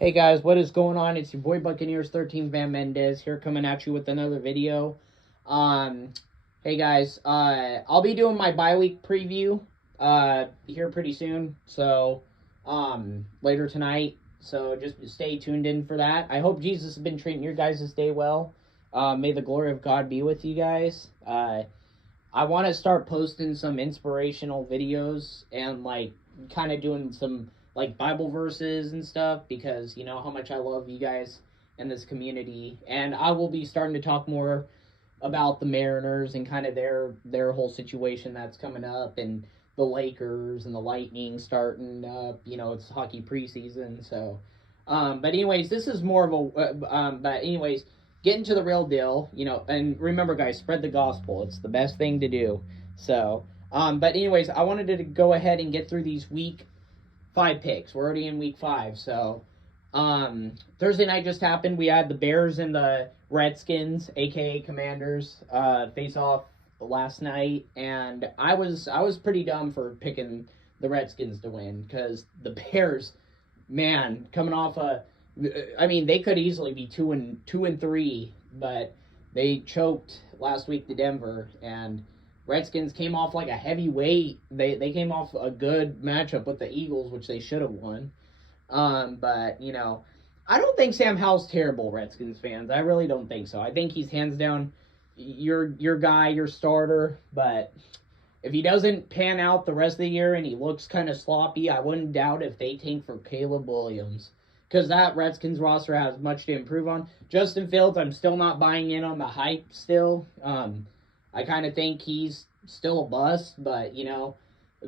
Hey guys, what is going on? It's your boy Buccaneers 13 Van Mendez here coming at you with another video. Um hey guys, I'll be doing my bye week preview here pretty soon. So later tonight. So just stay tuned in for that. I hope Jesus has been treating your guys' day well. May the glory of God be with you guys. I want to start posting some inspirational videos and like kind of doing some like Bible verses and stuff because you know how much I love you guys and this community. And I will be starting to talk more about the Mariners and kind of their whole situation that's coming up and the Lakers and the Lightning starting up. You know, it's hockey preseason, so. But anyways, this is more of a. But anyways, getting to the real deal, you know, and remember, guys, spread the gospel. It's the best thing to do. So, but anyways, I wanted to go ahead and get through these week 5 picks. We're already in week 5, so Thursday night just happened. We had the Bears and the Redskins, aka Commanders, face off last night, and I was pretty dumb for picking the Redskins to win because the Bears, man, coming off I mean, they could easily be 2-3, but they choked last week to Denver, and Redskins came off like a heavyweight. They came off a good matchup with the Eagles, which they should have won. But you know, I don't think Sam Howell's terrible, Redskins fans. I really don't think so. I think he's hands down your guy, your starter. But if he doesn't pan out the rest of the year and he looks kind of sloppy, I wouldn't doubt if they tank for Caleb Williams. Because that Redskins roster has much to improve on. Justin Fields, I'm still not buying in on the hype still. I kind of think he's still a bust, but, you know,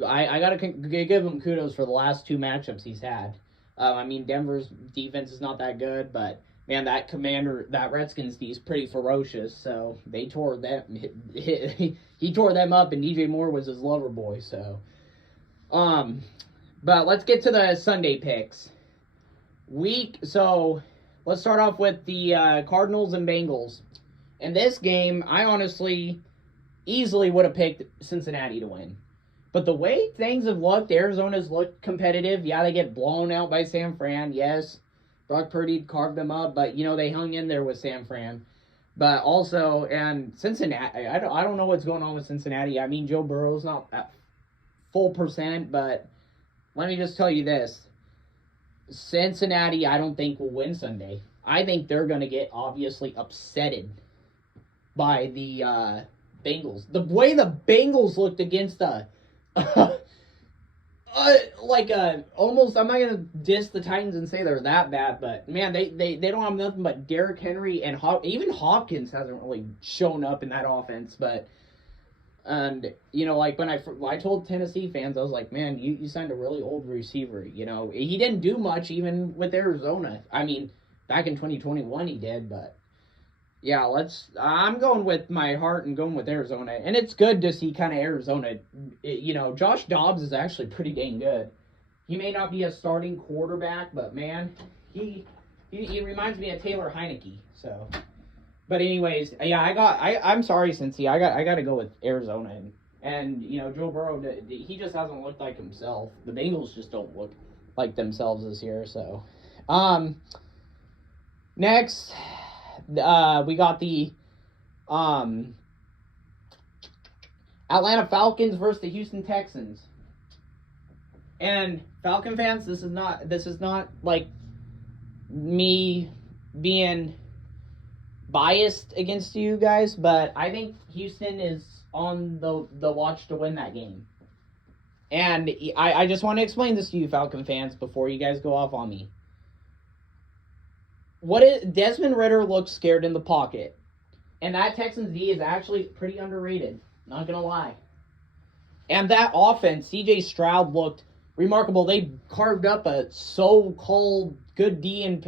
I got to give him kudos for the last 2 matchups he's had. I mean, Denver's defense is not that good, but man, that Redskins D is pretty ferocious. So they tore them. He tore them up, and DJ Moore was his lover boy. So, but let's get to the Sunday picks. So let's start off with the Cardinals and Bengals. In this game, I honestly easily would have picked Cincinnati to win. But the way things have looked, Arizona's looked competitive. Yeah, they get blown out by San Fran. Yes, Brock Purdy carved them up, but you know they hung in there with San Fran. But also, and Cincinnati, I don't know what's going on with Cincinnati. I mean, Joe Burrow's not at full percent, but let me just tell you this: Cincinnati, I don't think will win Sunday. I think they're going to get obviously upsetted by the Bengals. The way the Bengals looked against almost, I'm not gonna diss the Titans and say they're that bad, but man, they don't have nothing but Derrick Henry and even Hopkins hasn't really shown up in that offense. But and you know, like when I told Tennessee fans, I was like, man, you signed a really old receiver. You know, he didn't do much even with Arizona. I mean, back in 2021 he did, but yeah, I'm going with my heart and going with Arizona, and it's good to see kind of Arizona. You know, Josh Dobbs is actually pretty dang good. He may not be a starting quarterback, but man, he reminds me of Taylor Heineke. So, but anyways, yeah, I'm sorry, Cincy. I got to go with Arizona, and you know Joe Burrow. He just hasn't looked like himself. The Bengals just don't look like themselves this year. So, next. We got the Atlanta Falcons versus the Houston Texans. And Falcon fans, this is not like me being biased against you guys, but I think Houston is on the watch to win that game. And I just want to explain this to you, Falcon fans, before you guys go off on me. Desmond Ridder looks scared in the pocket, and that Texans D is actually pretty underrated. Not gonna lie. And that offense, C.J. Stroud looked remarkable. They carved up a so-called good D in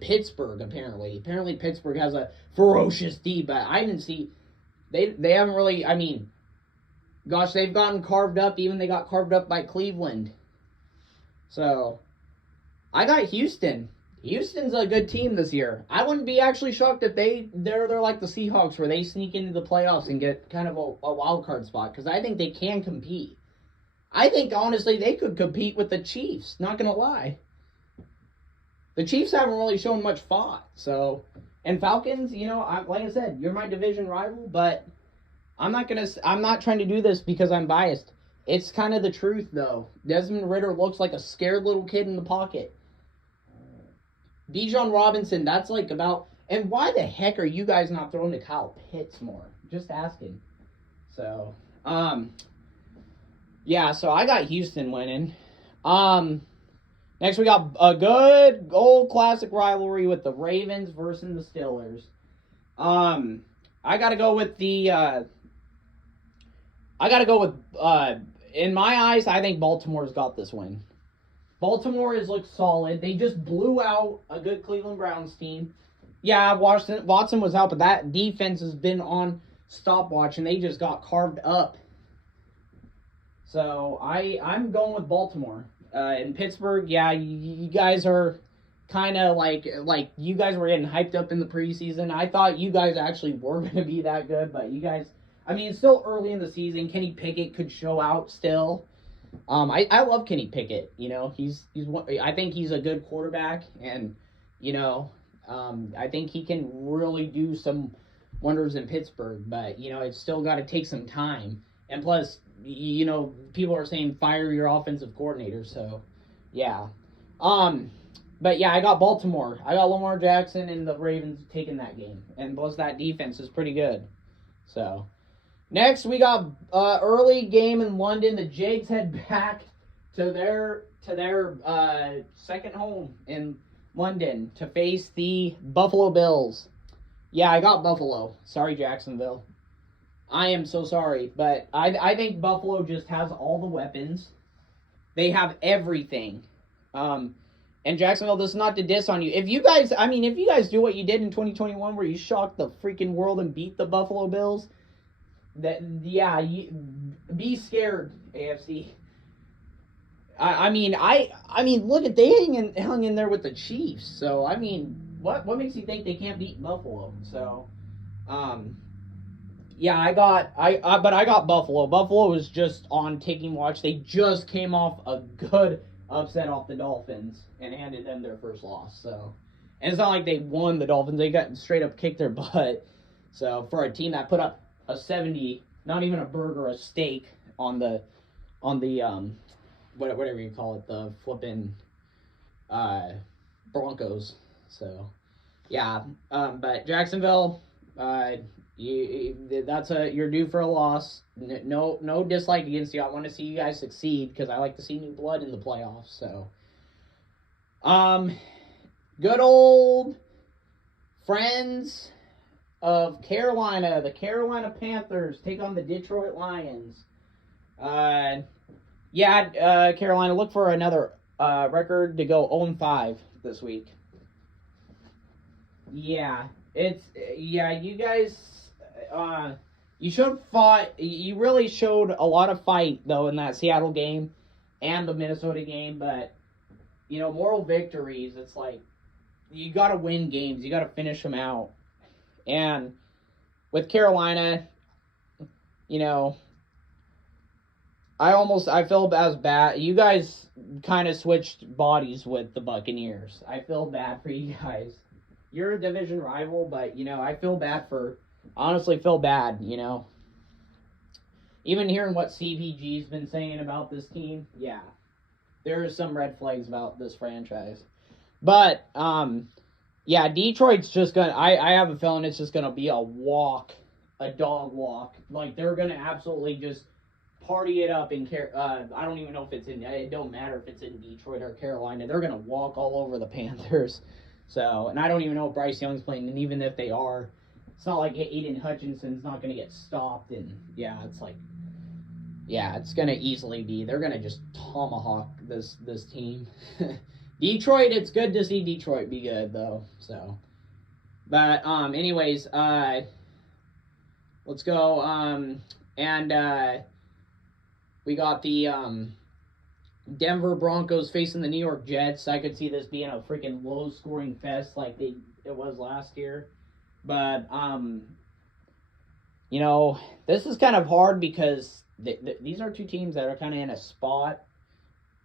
Pittsburgh. Apparently Pittsburgh has a ferocious D, but I didn't see. They haven't really. I mean, gosh, they've gotten carved up. Even they got carved up by Cleveland. So, I got Houston. Houston's a good team this year. I wouldn't be actually shocked if they're like the Seahawks where they sneak into the playoffs and get kind of a wild card spot because I think they can compete. I think honestly they could compete with the Chiefs. Not gonna lie. the Chiefs haven't really shown much fight. So, and Falcons, you know, like I said, you're my division rival, but I'm not trying to do this because I'm biased. It's kind of the truth, though. Desmond Ridder looks like a scared little kid in the pocket. Bijan Robinson, that's like about. And why the heck are you guys not throwing to Kyle Pitts more? Just asking. So, yeah, so I got Houston winning. Next we got a good old classic rivalry with the Ravens versus the Steelers. I gotta go with in my eyes, I think Baltimore's got this win. Baltimore has looked solid. They just blew out a good Cleveland Browns team. Yeah, Watson was out, but that defense has been on stopwatch, and they just got carved up. So I'm going with Baltimore. In Pittsburgh, yeah, you guys are kind of like you guys were getting hyped up in the preseason. I thought you guys actually were going to be that good, but you guys, I mean, it's still early in the season. Kenny Pickett could show out still. I love Kenny Pickett. You know, I think he's a good quarterback, and you know, I think he can really do some wonders in Pittsburgh. But you know, it's still got to take some time. And plus, you know, people are saying fire your offensive coordinator. So, yeah. But yeah, I got Baltimore. I got Lamar Jackson and the Ravens taking that game, and plus that defense is pretty good. So. Next, we got early game in London. The Jags head back to their second home in London to face the Buffalo Bills. Yeah, I got Buffalo. Sorry, Jacksonville. I am so sorry, but I think Buffalo just has all the weapons. They have everything. And Jacksonville, this is not to diss on you. If you guys do what you did in 2021 where you shocked the freaking world and beat the Buffalo Bills, be scared, AFC. I mean, look at they hung in there with the Chiefs. So I mean, what makes you think they can't beat Buffalo? So, yeah, I got Buffalo. Buffalo was just on taking watch. They just came off a good upset off the Dolphins and handed them their first loss. So, and it's not like they won the Dolphins; they got straight up kicked their butt. So for a team that put up a 70, not even a burger, a steak on the whatever you call it, the flipping Broncos. So yeah, but Jacksonville, you're due for a loss. No dislike against you. I want to see you guys succeed because I like to see new blood in the playoffs. So good old friends of Carolina, the Carolina Panthers take on the Detroit Lions. Carolina, look for another record to go 0-5 this week. Yeah, you guys, you really showed a lot of fight, though, in that Seattle game and the Minnesota game, but, you know, moral victories, it's like, you gotta win games, you gotta finish them out. And with Carolina, you know, I feel as bad. You guys kind of switched bodies with the Buccaneers. I feel bad for you guys. You're a division rival, but, you know, I honestly feel bad, you know. Even hearing what CPG's been saying about this team, yeah, there are some red flags about this franchise. But, yeah, Detroit's just gonna. I have a feeling it's just gonna be a dog walk. Like they're gonna absolutely just party it up in. I don't even know if it's in. It don't matter if it's in Detroit or Carolina. They're gonna walk all over the Panthers. So, and I don't even know if Bryce Young's playing. And even if they are, it's not like Aiden Hutchinson's not gonna get stopped. And yeah, it's like, yeah, it's gonna easily be. They're gonna just tomahawk this team. Detroit, it's good to see Detroit be good, though, so. But, anyways, let's go, we got the, Denver Broncos facing the New York Jets. I could see this being a freaking low-scoring fest like it was last year. But, you know, this is kind of hard because these are two teams that are kind of in a spot.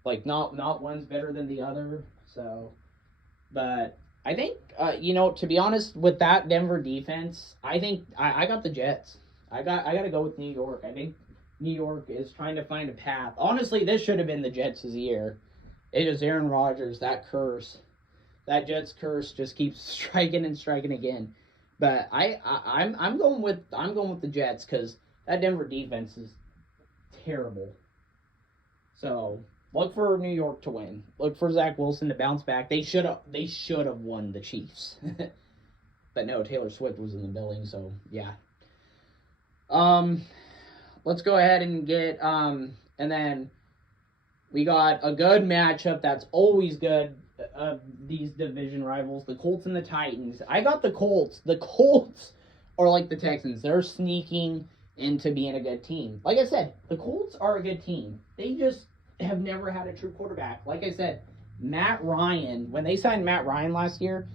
Like, not one's better than the other, so. But I think, to be honest, with that Denver defense, I think I got the Jets. I got to go with New York. I think New York is trying to find a path. Honestly, this should have been the Jets' year. It is Aaron Rodgers, that curse. That Jets curse just keeps striking and striking again. But I'm going with the Jets because that Denver defense is terrible. So look for New York to win. Look for Zach Wilson to bounce back. They should have won the Chiefs. But no, Taylor Swift was in the building, so yeah. Let's go ahead and get and then we got a good matchup that's always good. These division rivals, the Colts and the Titans. I got the Colts. The Colts are like the Texans. They're sneaking into being a good team. Like I said, the Colts are a good team. They just have never had a true quarterback. Like I said, Matt Ryan, when they signed Matt Ryan last year,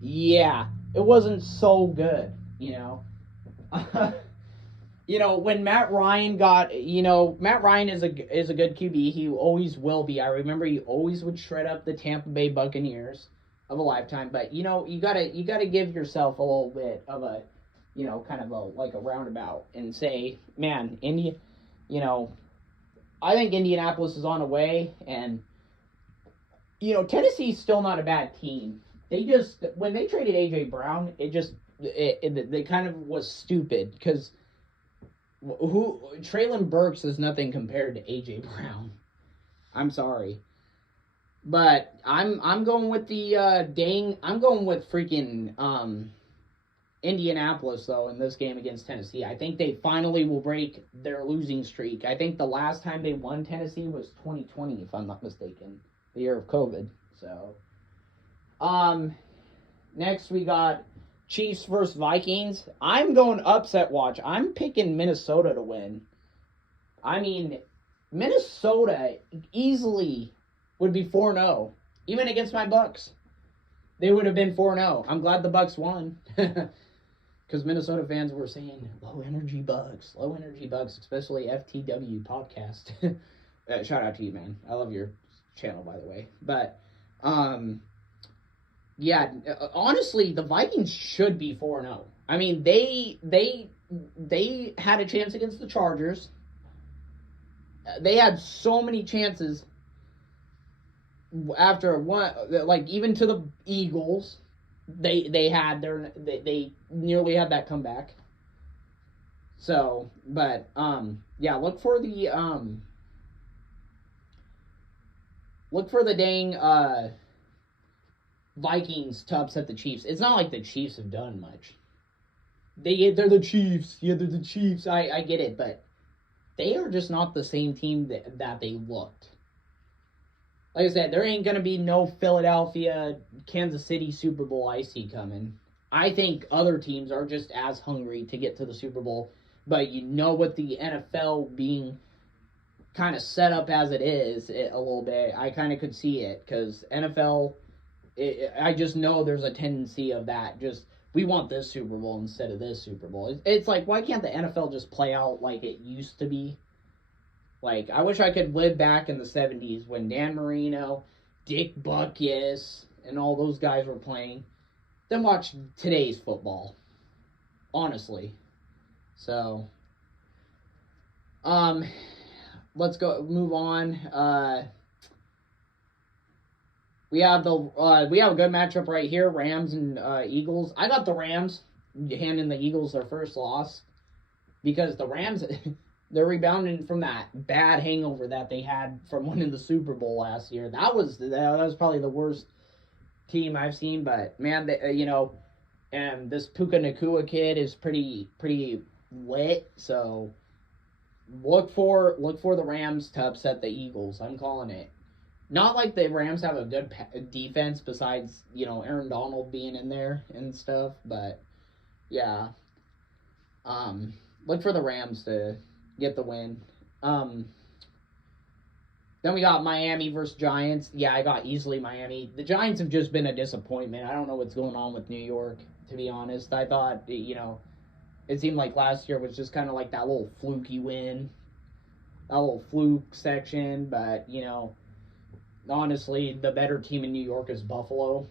yeah, it wasn't so good, when Matt Ryan got, Matt Ryan is a good QB. He always will be. I remember he always would shred up the Tampa Bay Buccaneers of a lifetime. But you gotta give yourself a little bit of a, kind of a roundabout and say, man, I think Indianapolis is on the way, and Tennessee's still not a bad team. They just, when they traded AJ Brown, they kind of was stupid because Treylon Burks is nothing compared to AJ Brown. I'm sorry, but I'm going with the I'm going with freaking Indianapolis though in this game against Tennessee. I think they finally will break their losing streak. I think the last time they won Tennessee was 2020, if I'm not mistaken, the year of COVID. So, next we got Chiefs versus Vikings. I'm going upset watch. I'm picking Minnesota to win. I mean, Minnesota easily would be 4-0. Even against my Bucks. They would have been 4-0. I'm glad the Bucks won. Because Minnesota fans were saying, low energy Bucks, especially FTW podcast. Shout out to you, man. I love your channel, by the way. But, yeah, honestly, the Vikings should be 4-0. I mean, they had a chance against the Chargers. They had so many chances after one, like even to the Eagles. They nearly had that comeback. So, but yeah, look for the dang Vikings to upset the Chiefs. It's not like the Chiefs have done much. They're the Chiefs. Yeah, they're the Chiefs. I get it, but they are just not the same team that they looked. Like I said, there ain't going to be no Philadelphia, Kansas City Super Bowl I see coming. I think other teams are just as hungry to get to the Super Bowl. But with the NFL being kind of set up as it is a little bit, I kind of could see it. Because NFL, I just know there's a tendency of that. Just, we want this Super Bowl instead of this Super Bowl. It's like, why can't the NFL just play out like it used to be? Like, I wish I could live back in the 70s when Dan Marino, Dick Butkus, and all those guys were playing. Then watch today's football. Honestly. So, let's move on. We have a good matchup right here, Rams and Eagles. I got the Rams handing the Eagles their first loss because the Rams they're rebounding from that bad hangover that they had from winning the Super Bowl last year. That was probably the worst team I've seen. But man, and this Puka Nacua kid is pretty lit. So look for the Rams to upset the Eagles. I'm calling it. Not like the Rams have a good defense besides Aaron Donald being in there and stuff. But yeah, look for the Rams to get the win. Then we got Miami versus Giants. Yeah, I got easily Miami. The Giants have just been a disappointment. I don't know what's going on with New York, to be honest. I thought, it seemed like last year was just kind of like that little fluky win. That little fluke section. But, honestly, the better team in New York is Buffalo.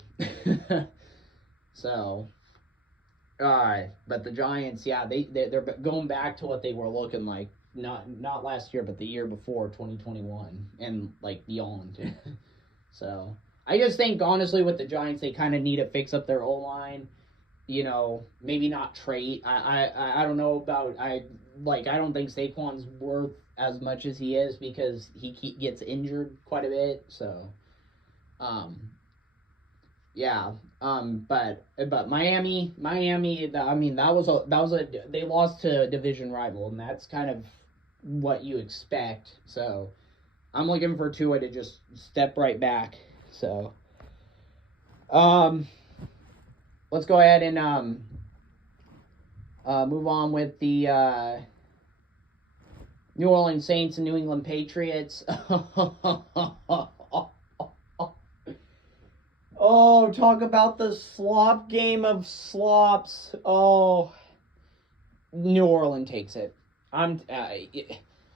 So, but the Giants, yeah, they're going back to what they were looking like. Not last year, but the year before, 2021, and like beyond. So I just think honestly with the Giants, they kind of need to fix up their O line. You know, maybe not trade. I don't know about I don't think Saquon's worth as much as he is because he gets injured quite a bit. So, um, yeah. But Miami. I mean, that was a they lost to a division rival, and that's kind of what you expect. So I'm looking for Tua to just step right back. So, um, let's go ahead and move on with the New Orleans Saints and New England Patriots. Oh, talk about the slop game of slops. Oh, New Orleans takes it.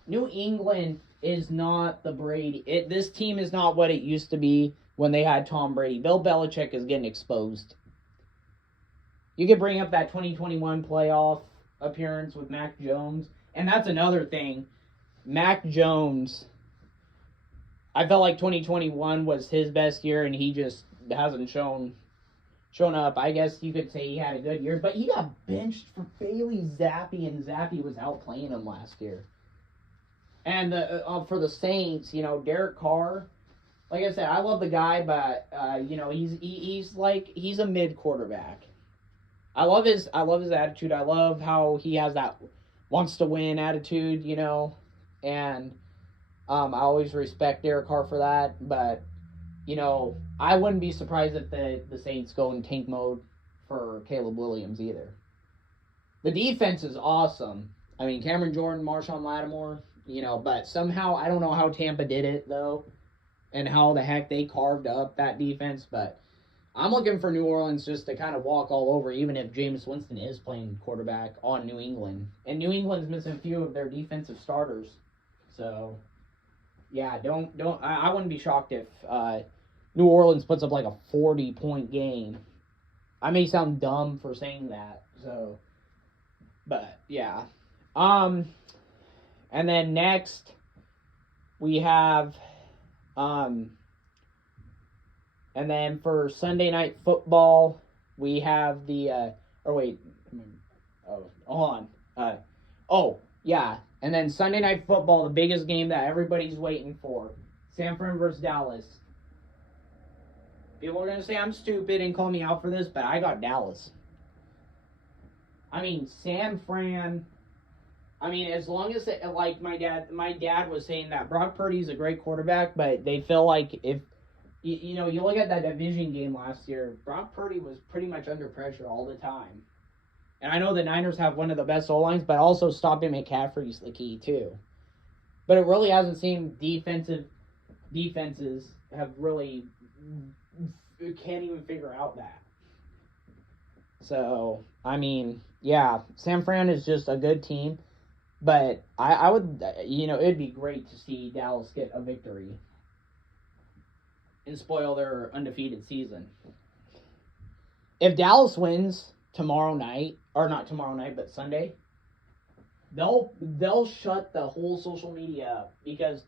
New England is not the Brady. This team is not what it used to be when they had Tom Brady. Bill Belichick is getting exposed. You could bring up that 2021 playoff appearance with Mac Jones, and that's another thing. Mac Jones, I felt like 2021 was his best year, and he just hasn't shown up. I guess you could say he had a good year, but he got benched for Bailey Zappi, and Zappi was outplaying him last year. And for the Saints, Derek Carr, like I said, I love the guy, but he's a mid quarterback. I love his attitude. I love how he has that wants to win attitude, and I always respect Derek Carr for that. But I wouldn't be surprised if the Saints go in tank mode for Caleb Williams either. The defense is awesome. I mean, Cameron Jordan, Marshawn Lattimore, but somehow I don't know how Tampa did it though, and how the heck they carved up that defense, but I'm looking for New Orleans just to kind of walk all over, even if Jameis Winston is playing quarterback on New England. And New England's missing a few of their defensive starters. So, yeah, I wouldn't be shocked if New Orleans puts up like a 40-point game. I may sound dumb for saying that, so, but, yeah. And then next, we have, and then for Sunday Night Football, we have the, hold on. Yeah. And then Sunday Night Football, the biggest game that everybody's waiting for. San Fran versus Dallas. People are going to say I'm stupid and call me out for this, but I got Dallas. I mean, San Fran, as long as, like my dad was saying that Brock Purdy's a great quarterback, but they feel like if, you look at that division game last year, Brock Purdy was pretty much under pressure all the time. And I know the Niners have one of the best O-lines, but also stopping McCaffrey's the key too. But it really hasn't seemed defenses have really can't even figure out that. So, yeah, San Fran is just a good team. But I would, it'd be great to see Dallas get a victory and spoil their undefeated season. If Dallas wins tomorrow night, or not tomorrow night, but Sunday, they'll shut the whole social media up, because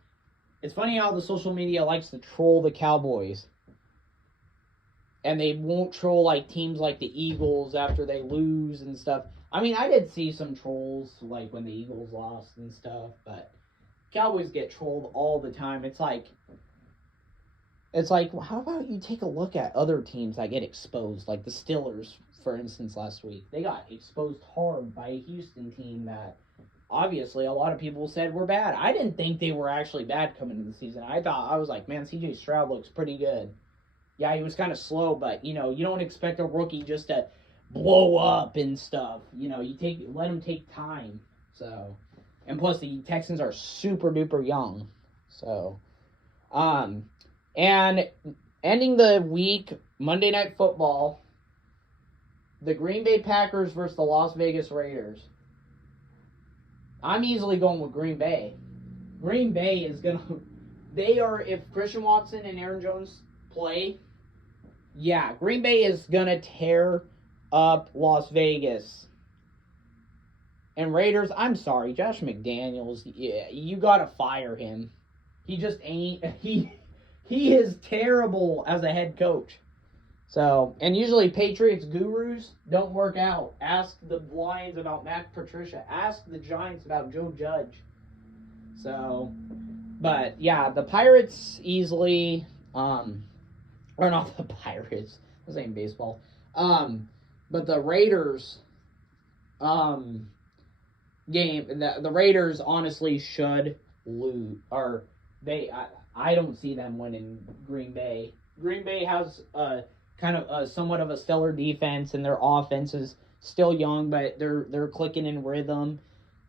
it's funny how the social media likes to troll the Cowboys. And they won't troll like teams like the Eagles after they lose and stuff. I did see some trolls like when the Eagles lost and stuff, but Cowboys get trolled all the time. It's like, well, how about you take a look at other teams that get exposed, like the Steelers, for instance, last week. They got exposed hard by a Houston team that obviously a lot of people said were bad. I didn't think they were actually bad coming into the season. I was like, man, CJ Stroud looks pretty good. Yeah, he was kind of slow, but, you don't expect a rookie just to blow up and stuff. Let him take time. So, and plus the Texans are super duper young. So, and ending the week, Monday Night Football, the Green Bay Packers versus the Las Vegas Raiders. I'm easily going with Green Bay. Green Bay is if Christian Watson and Aaron Jones play, yeah, Green Bay is gonna tear up Las Vegas. And Raiders, I'm sorry, Josh McDaniels, yeah, you gotta fire him. He just ain't. He is terrible as a head coach. So, and usually Patriots gurus don't work out. Ask the Lions about Matt Patricia. Ask the Giants about Joe Judge. So, but yeah, the Pirates easily, or not the Pirates. This ain't baseball. But the Raiders, game. The Raiders honestly should lose, or I don't see them winning Green Bay. Green Bay has kind of somewhat of a stellar defense, and their offense is still young, but they're clicking in rhythm.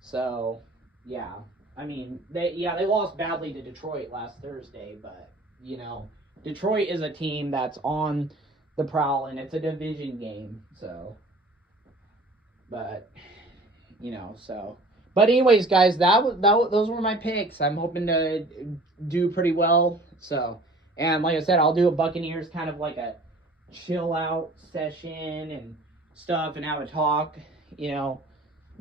So yeah, I mean they lost badly to Detroit last Thursday, but you know Detroit is a team that's on the prowl, and it's a division game. So, but you know so. But anyways, guys, those were my picks. I'm hoping to do pretty well. So, and like I said, I'll do a Buccaneers kind of like a chill out session and stuff, and have a talk. You know,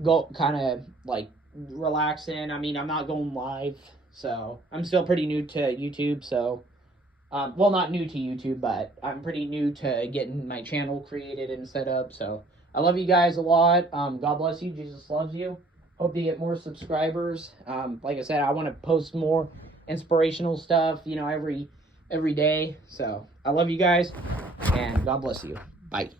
go kind of like relaxing. I mean, I'm not going live, so I'm still pretty new to YouTube. So, well, not new to YouTube, but I'm pretty new to getting my channel created and set up. So, I love you guys a lot. God bless you. Jesus loves you. Hope to get more subscribers. Like I said, I want to post more inspirational stuff, you know, every day. So I love you guys, and God bless you. Bye.